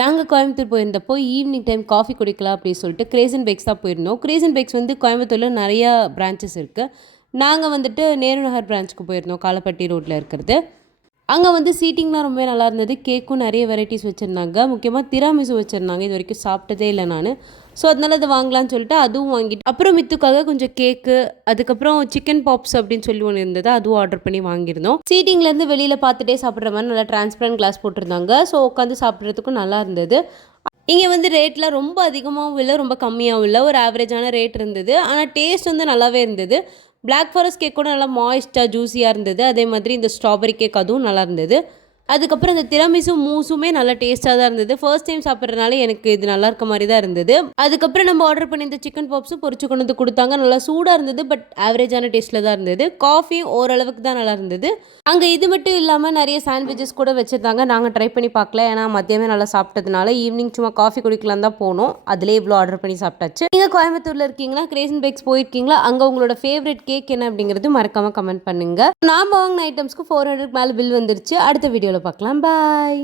நாங்கள் கோயம்புத்தூர் போயிருந்தப்போ evening time coffee குடிக்கலாம் அப்படின்னு சொல்லிட்டு கிரேசன் பேக்ஸ் தான் போயிருந்தோம். கிரேசன் பேக்ஸ் வந்து கோயம்புத்தூரில் நிறையா பிரான்ச்சஸ் இருக்குது. நாங்கள் வந்துட்டு நேரு நகர் பிரான்ச்சுக்கு போயிருந்தோம், காலப்பட்டி ரோட்டில் இருக்கிறது. அங்கே வந்து சீட்டிங்லாம் ரொம்பவே நல்லா இருந்தது. கேக்கும் நிறைய வெரைட்டிஸ் வச்சுருந்தாங்க. முக்கியமாக திராமிசு வச்சுருந்தாங்க. இது வரைக்கும் சாப்பிட்டதே இல்லை நான். ஸோ அதனால் அதை வாங்கலான்னு சொல்லிட்டு அதுவும் வாங்கிட்டு, அப்புறம் மித்துக்காக கொஞ்சம் கேக்கு, அதுக்கப்புறம் சிக்கன் பாப்ஸ் அப்படின்னு சொல்லி ஒன்று இருந்தது, அதுவும் ஆர்டர் பண்ணி வாங்கியிருந்தோம். சீட்டிங்லேருந்து வெளியில் பார்த்துட்டே சாப்பிட்ற மாதிரி நல்லா டிரான்ஸ்பரண்ட் கிளாஸ் போட்டிருந்தாங்க. ஸோ உட்காந்து சாப்பிட்றதுக்கும் நல்லா இருந்தது. இங்கே வந்து ரேட்லாம் ரொம்ப அதிகமாகவும் இல்லை, ரொம்ப கம்மியாகவும் இல்லை, ஒரு ஆவரேஜான ரேட் இருந்தது. ஆனால் டேஸ்ட் வந்து நல்லாவே இருந்தது. பிளாக் ஃபாரஸ்ட் கேக் கூட நல்லா மாய்ஸ்ட்டாக ஜூஸியாக இருந்தது. அதே மாதிரி இந்த ஸ்ட்ராபெரி கேக் அதுவும் நல்லா இருந்தது. அதுக்கப்புறம் இந்த திராமிசும் மூஸுமே நல்லா டேஸ்ட்டாக தான் இருந்தது. ஃபர்ஸ்ட் டைம் சாப்பிட்றதுனால எனக்கு இது நல்லா இருக்க மாதிரி தான் இருந்தது. அதுக்கப்புறம் நம்ம ஆர்டர் பண்ணி இந்த சிக்கன் பாப்ஸும் பொரிச்சு கொண்டு வந்து கொடுத்தாங்க. நல்லா சூடாக இருந்தது, பட் ஆவரேஜான டேஸ்ட்டில் தான் இருந்தது. காஃபியும் ஓரளவுக்கு தான் நல்லா இருந்தது. அங்கே இது மட்டும் இல்லாமல் நிறைய சாண்ட்விச்சஸ் கூட வச்சுருந்தாங்க. நாங்கள் ட்ரை பண்ணி பார்க்கல, ஏன்னா மத்தியமே நல்லா சாப்பிட்டதுனால. ஈவினிங் சும்மா காஃபி குடிக்கலாம் தான் போனோம். அதிலே இவ்வளோ ஆர்டர் பண்ணி சாப்பிட்டாச்சு. நீங்கள் கோயம்புத்தூரில் இருக்கீங்களா, கிரேசன் பேக்ஸ் போயிருக்கீங்களா? அங்கே உங்களோட ஃபேவரட் கேக் என்ன அப்படிங்கிறது மறக்காமல் கமெண்ட் பண்ணுங்கள். நாம் வாங்கின ஐட்டம்ஸ்க்கு 400 மேலே பில் வந்துருச்சு. அடுத்த வீடியோவில் பார்க்கலாம். பாய்.